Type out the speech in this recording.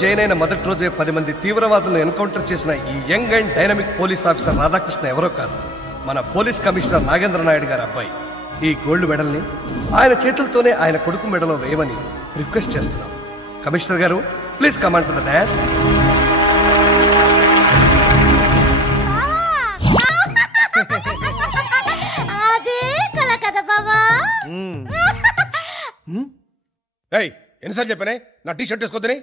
Join అయిన మొదటి రోజే 10 మంది తీవ్రవాదులను ఎన్కౌంటర్ చేసిన ఈ young and dynamic police officer Radhakrishna ఎవరో కాదు, మన పోలీస్ కమిషనర్ నాగేంద్ర నాయుడు గారి అబ్బాయి. ఈ గోల్డ్ మెడల్ని ఆయన చేతులతోనే ఆయన కొడుకు మెడలో వేయమని రిక్వెస్ట్ చేస్తున్నాం. కమిషనర్ గారు, please command to the dash. ఎన్నిసార్లు చెప్పానే నా టీ షర్ట్ వేసుకోద్దని?